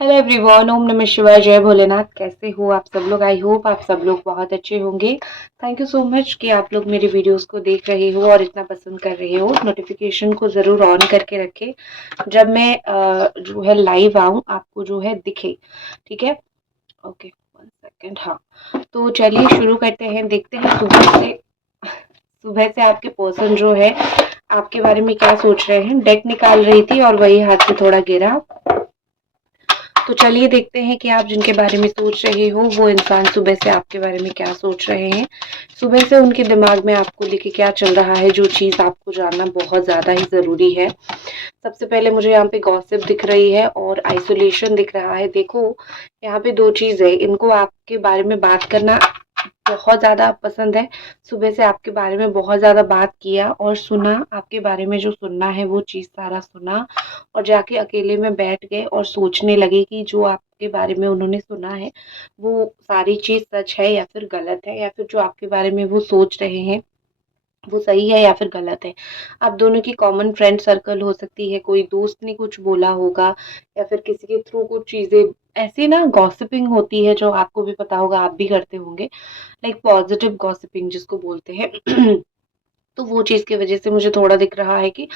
Hello everyone, ओम नमः शिवाय, जय भोलेनाथ। कैसे हो आप सब लोग? आई होप आप सब लोग बहुत अच्छे होंगे। थैंक यू सो मच कि आप लोग मेरी वीडियोस को देख रहे हो और इतना पसंद कर रहे हो। नोटिफिकेशन को ज़रूर ऑन करके रखें, जब मैं जो है लाइव आऊँ आपको जो है दिखे। ठीक है, ओके, वन सेकेंड। हाँ, तो चलिए शुरू करते हैं। देखते हैं सुबह से आपके पर्सन जो है आपके बारे में क्या सोच रहे हैं। डेक निकाल रही थी और वही हाथ से थोड़ा गिरा। तो चलिए देखते हैं कि आप जिनके बारे में सोच रहे हो वो इंसान सुबह से आपके बारे में क्या सोच रहे हैं। सुबह से उनके दिमाग में आपको लेके क्या चल रहा है, जो चीज़ आपको जानना बहुत ज़्यादा ही ज़रूरी है। सबसे पहले मुझे यहाँ पे गॉसिप दिख रही है और आइसोलेशन दिख रहा है। देखो, यहाँ पे दो चीज़ है, इनको आपके बारे में बात करना बहुत ज़्यादा पसंद है। सुबह से आपके बारे में बहुत ज़्यादा बात किया और सुना, आपके बारे में जो सुनना है वो चीज़ सारा सुना और जाके अकेले में बैठ गए और सोचने लगे कि जो आपके बारे में उन्होंने सुना है वो सारी चीज़ सच है या फिर गलत है, या फिर जो आपके बारे में वो सोच रहे हैं वो सही है या फिर गलत है। आप दोनों की कॉमन फ्रेंड सर्कल हो सकती है, कोई दोस्त ने कुछ बोला होगा या फिर किसी के थ्रू कुछ चीज़ें ऐसी ना गॉसिपिंग होती है, जो आपको भी पता होगा, आप भी करते होंगे, लाइक पॉजिटिव गॉसिपिंग जिसको बोलते हैं। तो वो चीज़ की वज़ह से मुझे थोड़ा दिख रहा है कि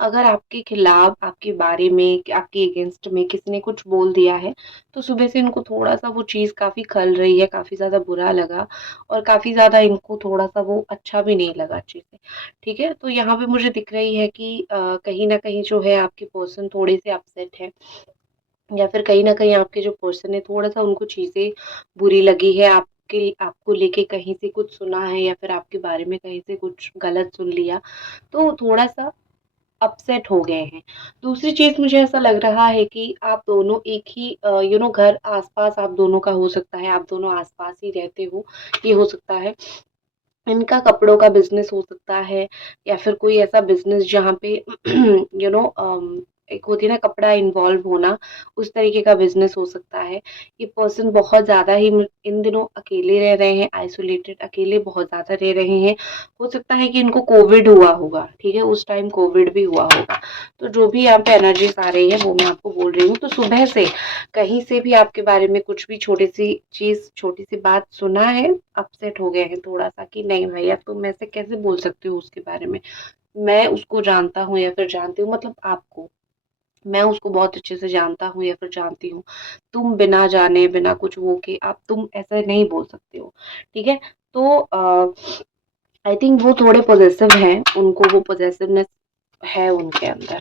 अगर आपके खिलाफ, आपके बारे में, आपके अगेंस्ट में किसी ने कुछ बोल दिया है, तो सुबह से इनको थोड़ा-सा वो चीज़ काफ़ी खल रही है, काफ़ी ज़्यादा बुरा लगा और काफ़ी ज़्यादा इनको थोड़ा-सा वो अच्छा भी नहीं लगा चीज़ें। ठीक है? तो यहाँ पे मुझे दिख रही है कि कहीं न कहीं जो है आपके पर्सन थोड़े से अपसेट हैं, या फिर कहीं न कहीं आपके जो पर्सन है थोड़ा-सा उनको चीज़ें बुरी लगी है, आपको लेके कहीं से कुछ सुना है या फिर आपके बारे में कहीं से कुछ गलत सुन लिया, तो थोड़ा-सा अपसेट हो गए हैं। दूसरी चीज़ मुझे ऐसा लग रहा है कि आप दोनों एक ही घर आस-पास आप दोनों का हो सकता है, आप दोनों आस-पास ही रहते हो, ये हो सकता है। इनका कपड़ों का बिज़नेस हो सकता है या फिर कोई ऐसा बिज़नेस जहाँ पे एक होती है ना कपड़ा इन्वॉल्व होना, उस तरीके का बिज़नेस हो सकता है। ये पर्सन बहुत ज़्यादा ही इन दिनों अकेले रह रहे हैं, आइसोलेटेड, अकेले बहुत ज़्यादा रह रहे हैं। हो सकता है कि इनको कोविड हुआ होगा, ठीक है? उस टाइम कोविड भी हुआ होगा। तो जो भी यहाँ पे एनर्जीज़ आ रही है वो मैं आपको बोल रही हूँ। तो सुबह से कहीं से भी आपके बारे में कुछ भी छोटी-सी चीज़, छोटी-सी बात सुना है, अपसेट हो गए हैं थोड़ा-सा कि नहीं भैया तुम ऐसे कैसे बोल सकते हो उसके बारे में? मैं उसको जानता हूँ या फिर जानती हूँ, मतलब आपको। मैं उसको बहुत अच्छे से जानता हूँ या फिर जानती हूँ। तुम बिना जाने, बिना कुछ वो के आप तुम ऐसा नहीं बोल सकते हो। ठीक है? तो आई थिंक वो थोड़े पॉसेसिव हैं, उनको वो पॉसेसिवनेस है उनके अंदर।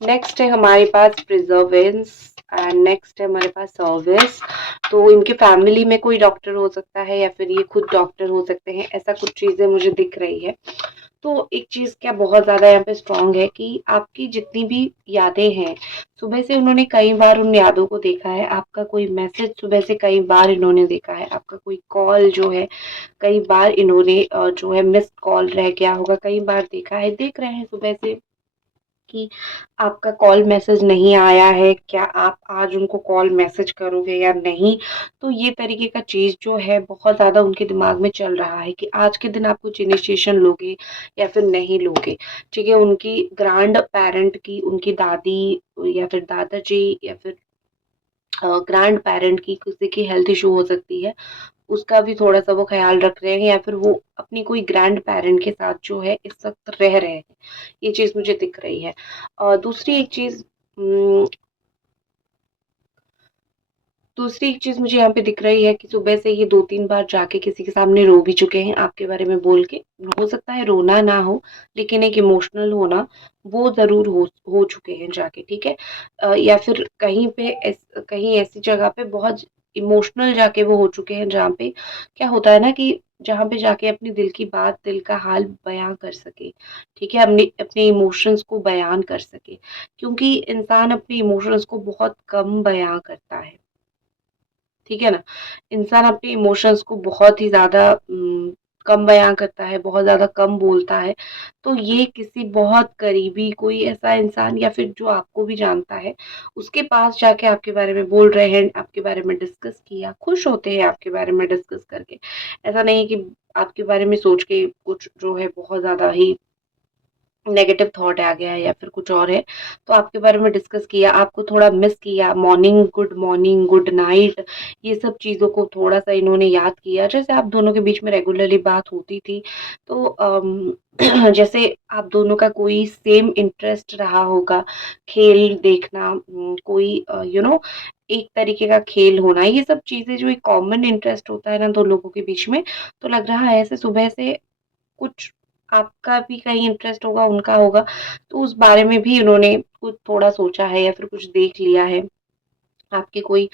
नेक्स्ट है हमारे पास प्रिजर्वेंस एंड नेक्स्ट है हमारे पास सर्विस। तो इनके फैमिली में कोई डॉक्टर हो सकता है या फिर ये खुद डॉक्टर हो सकते हैं, ऐसा कुछ चीजें मुझे दिख रही है। तो एक चीज क्या बहुत ज्यादा यहाँ पे स्ट्रांग है कि आपकी जितनी भी यादें हैं, सुबह से उन्होंने कई बार उन यादों को देखा है। आपका कोई मैसेज सुबह से कई बार इन्होंने देखा है, आपका कोई कॉल जो है कई बार इन्होंने जो है मिस्ड कॉल रह गया होगा, कई बार देखा है, देख रहे हैं सुबह से कि आपका कॉल मैसेज नहीं आया है, क्या आप आज उनको कॉल मैसेज करोगे या नहीं? तो ये तरीके का चीज़ जो है बहुत ज़्यादा उनके दिमाग में चल रहा है कि आज के दिन आप कुछ इनिशिएशन लोगे या फिर नहीं लोगे। ठीक है? उनकी ग्रैंड पेरेंट की, उनकी दादी या फिर दादाजी या फिर ग्रैंड पेरेंट की किसी की हेल्थ इश्यू हो सकती है, उसका भी थोड़ा-सा वो ख़्याल रख रहे हैं या फिर वो अपनी कोई ग्रैंड पेरेंट के साथ जो है इस वक़्त रह रहे हैं। ये चीज़ मुझे दिख रही है। दूसरी एक चीज़ उम, दूसरी एक चीज़ मुझे यहाँ पे दिख रही है कि सुबह से ये 2-3 बार जाके किसी के सामने रो भी चुके हैं आपके बारे में बोल के। हो सकता है रोना ना हो, लेकिन एक इमोशनल होना वो ज़रूर हो चुके हैं जाके, ठीक है? या फिर कहीं ऐसी जगह पे बहुत इमोशनल जाके वो हो चुके हैं जहाँ पे क्या होता है ना कि जहाँ पे जाके अपनी दिल की बात, दिल का हाल बयाँ कर सके, ठीक है? अपने इमोशंस को बयान कर सके, क्योंकि इंसान अपने इमोशंस को बहुत कम बयाँ करता है। ठीक है ना? इंसान अपने इमोशंस को बहुत ही ज़्यादा कम बयाँ करता है, बहुत ज़्यादा कम बोलता है। तो ये किसी बहुत करीबी कोई ऐसा इंसान या फिर जो आपको भी जानता है, उसके पास जाके आपके बारे में बोल रहे हैं, आपके बारे में डिस्कस किया, खुश होते हैं आपके बारे में डिस्कस करके। ऐसा नहीं है कि आपके बारे में सोच के कुछ जो है बहुत ज़्यादा ही नेगेटिव थॉट आ गया है या फिर कुछ और है, तो आपके बारे में डिस्कस किया, आपको थोड़ा मिस किया, मॉर्निंग, गुड नाइट, ये सब चीज़ों को थोड़ा-सा इन्होंने याद किया। जैसे आप दोनों के बीच में रेगुलरली बात होती थी, तो जैसे आप दोनों का कोई सेम इंटरेस्ट रहा होगा, खेल देखना, कोई एक तरीके का खेल होना, ये सब चीज़ें जो एक कॉमन इंटरेस्ट होता है ना 2 लोगों के बीच में, तो लग रहा है ऐसे सुबह से कुछ आपका भी कहीं इंटरेस्ट होगा, उनका होगा, तो उस बारे में भी उन्होंने कुछ थोड़ा सोचा है या फिर कुछ देख लिया है। आपकी कोई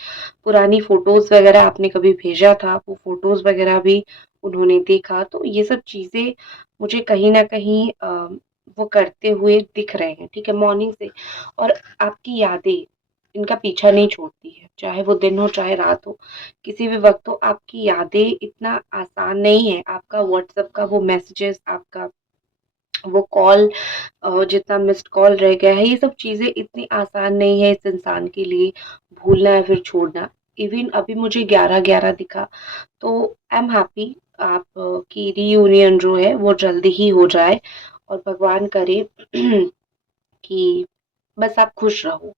पुरानी फ़ोटोज़ वग़ैरह आपने कभी भेजा था, वो फ़ोटोज़ वग़ैरह भी उन्होंने देखा, तो ये सब चीज़ें मुझे कहीं न कहीं वो करते हुए दिख रहे हैं, ठीक है? मॉर्निंग से। और आपकी यादें, इनका पीछा नहीं छोड़ती है, चाहे वो दिन हो, चाहे रात हो, किसी भी वक़्त हो, आपकी यादें इतना आसान नहीं है, आपका व्हाट्सएप का वो मैसेजेस, आपका वो कॉल, जितना मिस्ड कॉल रह गया है, ये सब चीज़ें इतनी आसान नहीं है इस इंसान के लिए भूलना या फिर छोड़ना। इवन अभी मुझे 11-11 दिखा, तो आई एम हैप्पी आप की रीयूनियन जो है वो जल्दी ही हो जाए, और भगवान करे कि बस आप खुश रहो।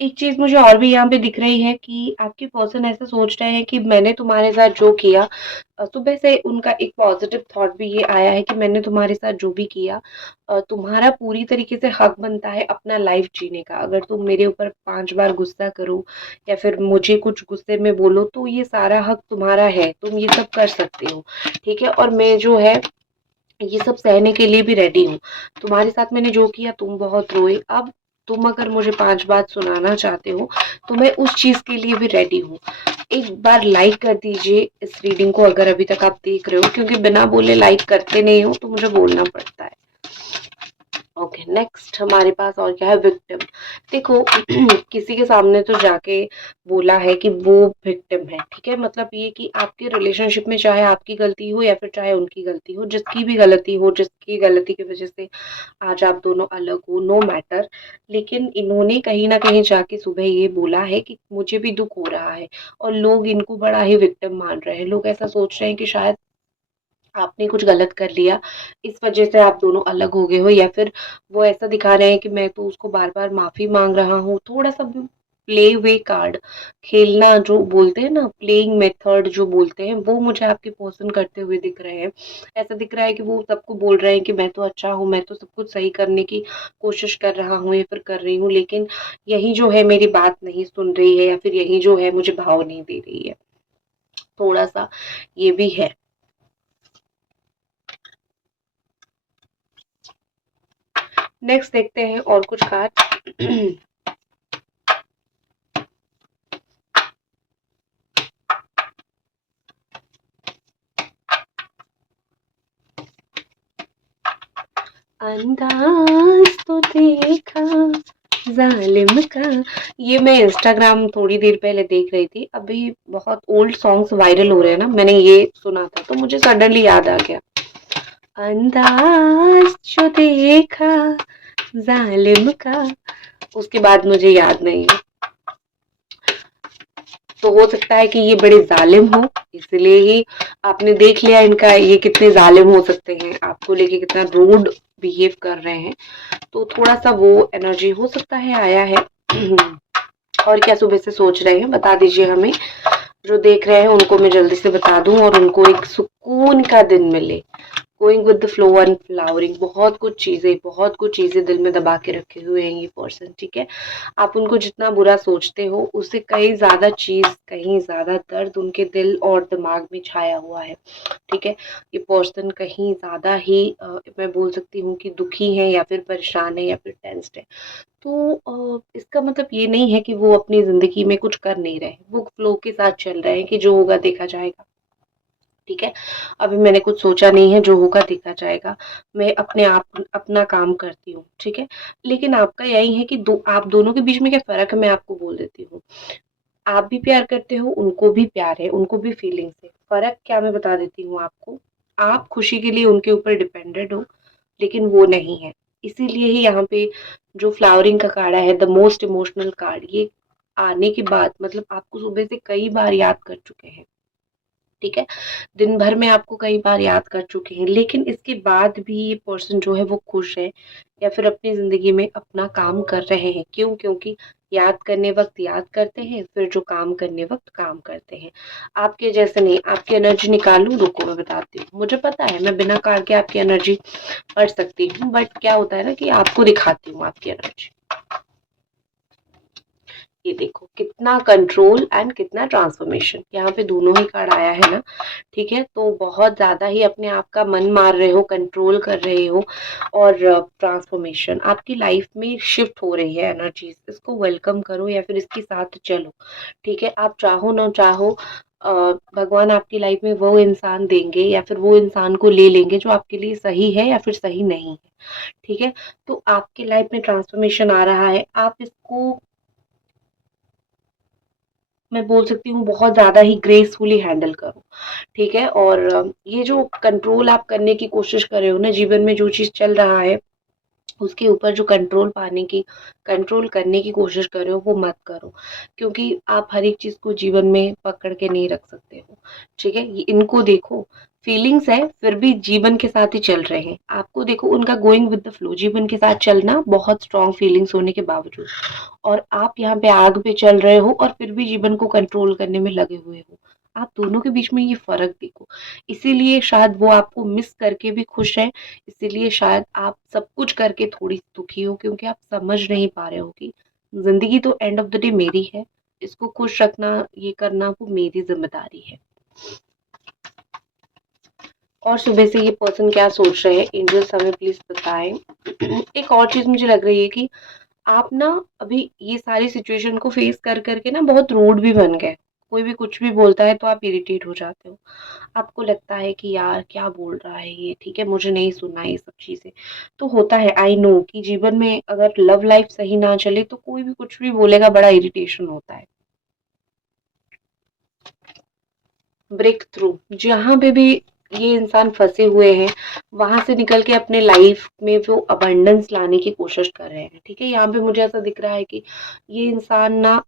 एक चीज़ मुझे और भी यहाँ पे दिख रही है कि आपके पर्सन ऐसा सोच रहे हैं कि मैंने तुम्हारे साथ जो किया, सुबह से उनका एक पॉजिटिव थॉट भी ये आया है कि मैंने तुम्हारे साथ जो भी किया, तुम्हारा पूरी तरीके से हक बनता है अपना लाइफ जीने का। अगर तुम मेरे ऊपर 5 बार गुस्सा करो या फिर मुझे कुछ गुस्से में बोलो, तो ये सारा हक तुम्हारा है, तुम ये सब कर सकते हो, ठीक है? और मैं जो है ये सब सहने के लिए भी रेडी हूँ। तुम्हारे साथ मैंने जो किया, तुम बहुत रोए, अब तुम अगर मुझे 5 बात सुनाना चाहते हो, तो मैं उस चीज़ के लिए भी रेडी हूँ। एक बार लाइक कर दीजिए इस रीडिंग को अगर अभी तक आप देख रहे हो, क्योंकि बिना बोले लाइक करते नहीं हो, तो मुझे बोलना पड़ता है। ओके, नेक्स्ट हमारे पास और क्या है? विक्टिम। देखो किसी के सामने तो जाके बोला है कि वो विक्टिम है, ठीक है? मतलब ये कि आपके रिलेशनशिप में चाहे आपकी गलती हो या फिर चाहे उनकी गलती हो, जिसकी भी गलती हो, जिसकी गलती की वजह से आज आप दोनों अलग हो, नो मैटर, लेकिन इन्होंने कहीं न कहीं जाके सुबह ये बोला है कि मुझे भी दुःख हो रहा है, और लोग इनको बड़ा ही विक्टिम मान रहे हैं। लोग ऐसा सोच रहे हैं कि शायद आपने कुछ गलत कर लिया, इस वजह से आप दोनों अलग हो गए हो, या फिर वो ऐसा दिखा रहे हैं कि मैं तो उसको बार-बार माफ़ी माँग रहा हूँ। थोड़ा-सा भी प्ले वे कार्ड खेलना जो बोलते हैं ना, प्लेइंग मेथड जो बोलते हैं, वो मुझे आपके पर्सन करते हुए दिख रहे हैं। ऐसा दिख रहा है कि वो सबको बोल रहे हैं कि मैं तो अच्छा हूँ, मैं तो सब कुछ सही करने की कोशिश कर रहा हूँ या फिर कर रही हूँ, लेकिन यही जो है मेरी बात नहीं सुन रही है, या फिर यही जो है मुझे भाव नहीं दे रही है। थोड़ा-सा ये भी है। नेक्स्ट देखते हैं और कुछ कार्ड। अंदाज तो देखा जालिम का, ये मैं इंस्टाग्राम थोड़ी देर पहले देख रही थी, अभी बहुत ओल्ड सॉन्ग्स वायरल हो रहे हैं ना, मैंने ये सुना था तो मुझे सडनली याद आ गया। अंदाज जो देखा जालिम का, उसके बाद मुझे याद नहीं है। तो हो सकता है कि ये बड़े जालिम हो, इसलिए ही आपने देख लिया इनका ये कितने जालिम हो सकते हैं, आपको लेके कितना रूड बिहेव कर रहे हैं, तो थोड़ा-सा वो एनर्जी हो सकता है आया है। और क्या सुबह से सोच रहे हैं बता दीजिए हमें, जो देख रहे हैं उनको मैं जल्दी से बता दूं और उनको एक सुकून का दिन मिले। Going with the flow and flowering, बहुत कुछ चीजें दिल में दबा के रखे हुए हैं ये पर्सन, ठीक है? आप उनको जितना बुरा सोचते हो, उससे कहीं ज्यादा चीज, कहीं ज्यादा दर्द उनके दिल और दिमाग में छाया हुआ है, ठीक है? ये पर्सन कहीं ज्यादा ही मैं बोल सकती हूँ कि दुखी है या फिर परेशान है या फिर टेंस्ड है। तो इसका मतलब ये नहीं है कि वो अपनी ज़िंदगी में कुछ कर नहीं रहे, वो फ्लो के साथ चल रहे हैं कि जो होगा देखा जाएगा, ठीक है? अभी मैंने कुछ सोचा नहीं है, जो होगा देखा जाएगा। मैं अपने आप अपना काम करती हूँ, ठीक है? लेकिन आपका यही है कि दो आप दोनों के बीच में क्या फ़र्क है, मैं आपको बोल देती हूँ। आप भी प्यार करते हो, उनको भी प्यार है, उनको भी फीलिंग्स है। फ़र्क क्या मैं बता देती हूँ आपको, आप खुशी के लिए उनके ऊपर डिपेंडेंट हो, लेकिन वो नहीं है। इसीलिए ही यहाँ पे जो फ्लावरिंग का कार्ड है, द मोस्ट इमोशनल कार्ड, ये आने के बाद मतलब आपको सुबह से कई बार याद कर चुके हैं। ठीक है? दिन भर में आपको कई बार याद कर चुके हैं, लेकिन इसके बाद भी ये पर्सन जो है वो खुश है या फिर अपनी ज़िंदगी में अपना काम कर रहे हैं। क्यों? क्योंकि याद करने वक़्त याद करते हैं, फिर जो काम करने वक़्त काम करते हैं। आपके जैसे नहीं, आपकी एनर्जी निकालूँ? रुको मैं बताती हूँ। मुझे पता है मैं बिना कार्ड के आपकी एनर्जी पढ़ सकती हूँ, बट क्या होता है ना कि आपको दिखाती हूँ आपकी एनर्जी। ये देखो कितना कंट्रोल एंड कितना ट्रांसफॉर्मेशन, यहाँ पे दोनों ही कार्ड आया है ना। ठीक है, तो बहुत ज्यादा ही अपने आप का मन मार रहे हो, कंट्रोल कर रहे हो, और ट्रांसफॉर्मेशन आपकी लाइफ में शिफ्ट हो रही है एनर्जीज। इसको वेलकम करो या फिर इसके साथ चलो। ठीक है, आप चाहो ना चाहो भगवान आपकी लाइफ में वो इंसान देंगे या फिर वो इंसान को ले लेंगे जो आपके लिए सही है या फिर सही नहीं है। ठीक है, तो आपके लाइफ में ट्रांसफॉर्मेशन आ रहा है, आप इसको, मैं बोल सकती हूँ, बहुत ज़्यादा ही ग्रेसफुली हैंडल करो। ठीक है, और ये जो कंट्रोल आप करने की कोशिश कर रहे हो ना, जीवन में जो चीज़ चल रहा है उसके ऊपर जो कंट्रोल करने की कोशिश कर रहे हो वो मत करो, क्योंकि आप हर एक चीज़ को जीवन में पकड़ के नहीं रख सकते हो। ठीक है, इनको देखो, फीलिंग्स है फिर भी जीवन के साथ ही चल रहे हैं। आपको देखो उनका गोइंग विद द फ्लो, जीवन के साथ चलना, बहुत स्ट्रॉन्ग फीलिंग्स होने के बावजूद। और आप यहाँ पे आग पे चल रहे हो और फिर भी जीवन को कंट्रोल करने में लगे हुए हो। आप दोनों के बीच में ये फर्क देखो, इसीलिए शायद वो आपको मिस करके भी खुश है, इसीलिए शायद आप सब कुछ करके थोड़ी दुखी हो, क्योंकि आप समझ नहीं पा रहे हो कि जिंदगी तो एंड ऑफ द डे मेरी है, इसको खुश रखना, ये करना वो मेरी जिम्मेदारी है। और सुबह से ये पर्सन क्या सोच रहे हैं, एंजल्स हमें प्लीज बताएं। एक और चीज मुझे लग रही है कि आप ना अभी ये सारी सिचुएशन को फेस कर करके ना बहुत रूड भी बन गए। कोई भी कुछ भी बोलता है तो आप इरिटेट हो जाते हो, आपको लगता है कि यार क्या बोल रहा है ये, ठीक है मुझे नहीं सुनना ये सब चीजें। तो होता है, आई नो कि जीवन में अगर लव लाइफ सही ना चले तो कोई भी कुछ भी बोलेगा, बड़ा इरिटेशन होता है। ब्रेक थ्रू, जहाँ पे भी ये इंसान फंसे हुए हैं वहां से निकल के अपने लाइफ में वो अबंडेंस लाने की कोशिश कर रहे हैं। ठीक है, यहाँ पे मुझे ऐसा दिख रहा है कि ये इंसान ना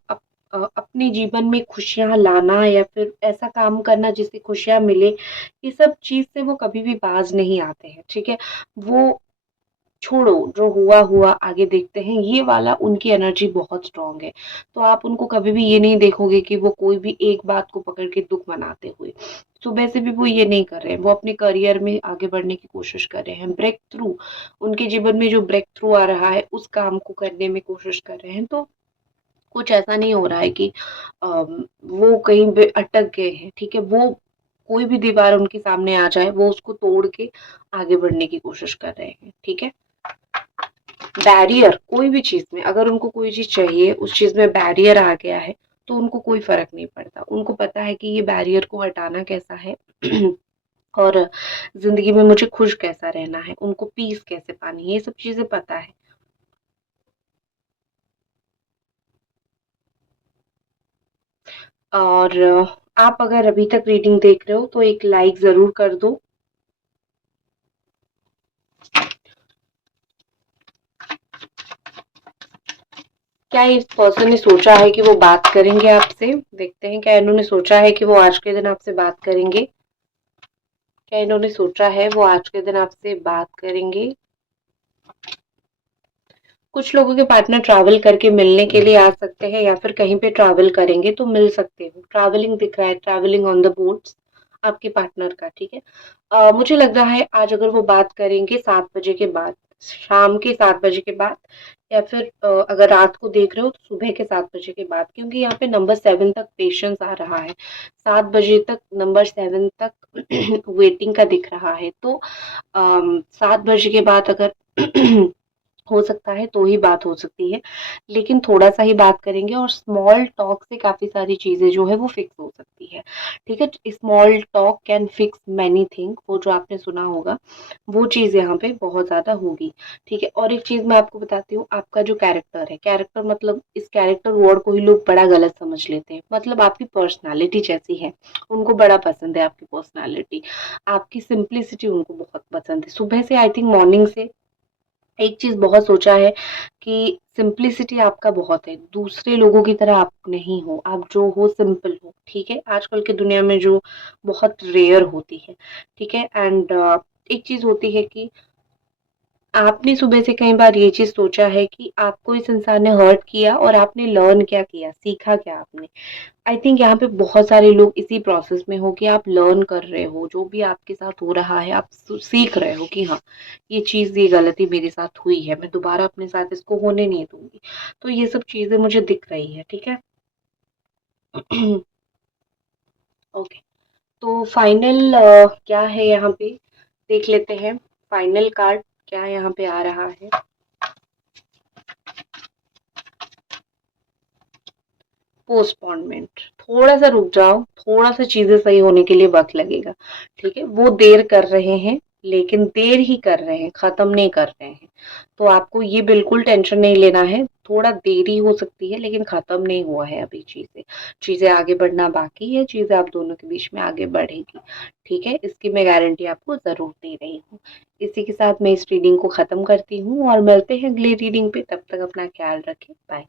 अपने जीवन में खुशियां लाना या फिर ऐसा काम करना जिससे खुशियां मिले, ये सब चीज से वो कभी भी बाज नहीं आते हैं। ठीक है, वो छोड़ो, जो हुआ हुआ, आगे देखते हैं, ये वाला उनकी एनर्जी बहुत स्ट्रांग है। तो आप उनको कभी भी ये नहीं देखोगे कि वो कोई भी एक बात को पकड़ के दुख मनाते हुए। सुबह से भी वो ये नहीं कर रहे हैं, वो अपने करियर में आगे बढ़ने की कोशिश कर रहे हैं, ब्रेक थ्रू, उनके जीवन में जो ब्रेक थ्रू आ रहा है उस काम को करने में कोशिश कर रहे हैं। तो कुछ ऐसा नहीं हो रहा है कि वो कहीं पे अटक गए हैं। ठीक है, वो कोई भी दीवार उनके सामने आ जाए वो उसको तोड़ के आगे बढ़ने की कोशिश कर रहे हैं। ठीक है, बैरियर, कोई भी चीज में अगर उनको कोई चीज चाहिए, उस चीज में बैरियर आ गया है तो उनको कोई फर्क नहीं पड़ता। उनको पता है कि ये बैरियर को हटाना कैसा है और जिंदगी में मुझे खुश कैसा रहना है, उनको पीस कैसे पानी है, ये सब चीजें पता है। और आप अगर अभी तक रीडिंग देख रहे हो तो एक लाइक जरूर कर दो। क्या इस पर्सन ने सोचा है कि वो बात करेंगे आपसे? देखते हैं क्या इन्होंने सोचा है कि वो आज के दिन आपसे बात करेंगे। क्या इन्होंने सोचा है वो आज के दिन आपसे बात करेंगे? कुछ लोगों के पार्टनर ट्रैवल करके मिलने के लिए आ सकते हैं या फिर कहीं पे ट्रैवल करेंगे तो मिल सकते हो। ट्रैवलिंग दिख रहा है, ट्रैवलिंग ऑन द बोट्स आपके पार्टनर का। ठीक है, मुझे लग रहा है आज अगर वो बात करेंगे 7 बजे के बाद, शाम के 7 बजे के बाद, या फिर अगर रात को देख रहे हो तो सुबह के 7 बजे के बाद, क्योंकि यहाँ पे नंबर 7 तक पेशेंस आ रहा है। 7 बजे तक, नंबर 7 तक वेटिंग का दिख रहा है। तो 7 बजे के बाद अगर हो सकता है तो ही बात हो सकती है, लेकिन थोड़ा सा ही बात करेंगे और स्मॉल टॉक से काफी सारी चीजें जो है वो फिक्स हो सकती है। ठीक है, small talk can fix many thing, वो जो आपने सुना होगा वो चीज यहाँ पे बहुत ज्यादा होगी। ठीक है, और एक चीज मैं आपको बताती हूँ, आपका जो कैरेक्टर है, कैरेक्टर मतलब इस कैरेक्टर वर्ड को ही लोग बड़ा गलत समझ लेते हैं, मतलब आपकी पर्सनालिटी जैसी है, उनको बड़ा पसंद है आपकी पर्सनालिटी, आपकी सिंप्लिसिटी उनको बहुत पसंद है। सुबह से, आई थिंक मॉर्निंग से एक चीज बहुत सोचा है कि सिंप्लिसिटी आपका बहुत है, दूसरे लोगों की तरह आप नहीं हो, आप जो हो सिंपल हो, ठीक है? आजकल की दुनिया में जो बहुत रेयर होती है, ठीक है? एंड एक चीज़ होती है कि आपने सुबह से कई बार ये चीज़ सोचा है कि आपको इस इंसान ने हर्ट किया और आपने लर्न क्या किया, सीखा क्या आपने? आई थिंक यहाँ पे बहुत सारे लोग इसी प्रोसेस में हो कि आप लर्न कर रहे हो, जो भी आपके साथ हो रहा है, आप सीख रहे हो कि हाँ, ये चीज़, ये गलती मेरे साथ हुई है, मैं दोबारा अपने साथ इसको होने नहीं दूंगी। तो ये सब चीज़ें मुझे दिख रही है, ठीक है? ओके, तो फाइनल क्या है यहाँ पे, देख लेते हैं। फाइनल कार्ड क्या यहाँ पे आ रहा है। पोस्टपोनमेंट, थोड़ा सा रुक जाओ, थोड़ा सा चीजें सही होने के लिए वक्त लगेगा, ठीक है? वो देर कर रहे हैं, लेकिन देर ही कर रहे हैं, खत्म नहीं कर रहे हैं। तो आपको ये बिल्कुल टेंशन नहीं लेना है, थोड़ा देरी हो सकती है लेकिन खत्म नहीं हुआ है अभी चीजें। चीजें आगे बढ़ना बाकी है, चीजें आप दोनों के बीच में आगे बढ़ेगी, ठीक है? इसकी मैं गारंटी आपको जरूर दे रही हूँ। इसी के साथ मैं इस रीडिंग को खत्म करती हूँ और मिलते हैं अगली रीडिंग पे। तब तक अपना ख्याल रखें, बाय।